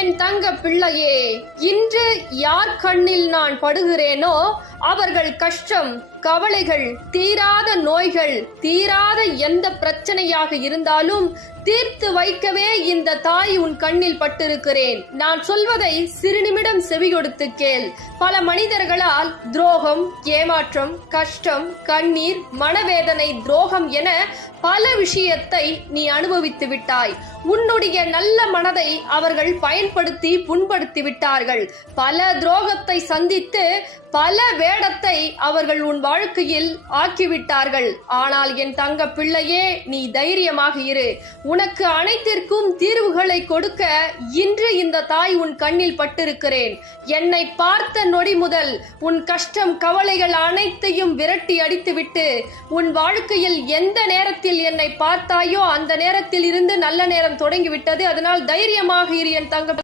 என் தங்க பிள்ளையே, இன்று யார் கண்ணில் நான் படுகிறேனோ அவர்கள் கஷ்டம், கவலைகள், தீராத நோய்கள், தீராத எந்த பிரச்சனையாக இருந்தாலும் தீர்த்து வைக்கவே இந்த தாய் உன் கண்ணில் பட்டிருக்கிறேன். நான் சொல்வதை சிறுநிமிடம் செவி கொடுத்து கேள். பல மனிதர்களால் துரோகம், ஏமாற்றம், கஷ்டம், கண்ணீர், மனவேதனை, துரோகம் என பல விஷயத்தை நீ அனுபவித்து விட்டாய். உன்னுடைய நல்ல மனதை அவர்கள் பயன்படுத்தி புண்படுத்தி விட்டார்கள். பல துரோகத்தை சந்தித்து பல வேடத்தை அவர்கள் உன் வாழ்க்கையில் ஆக்கிவிட்டார்கள். ஆனால் என் தங்க பிள்ளையே, நீ தைரியமாக இரு. உனக்கு அனைத்திற்கும் தீர்வுகளை கொடுக்க இன்று இந்த தாய் உன் கண்ணில் பட்டிருக்கிறேன். என்னை பார்த்த நொடி முதல் உன் கஷ்டம், கவலைகள் அனைத்தையும் விரட்டி அடித்துவிட்டு உன் வாழ்க்கையில் எந்த நேரத்தில் என்னை பார்த்தாயோ அந்த நேரத்தில் இருந்து நல்ல நேரம் தொடங்கிவிட்டது. அதனால் தைரியமாக இரு என் தங்க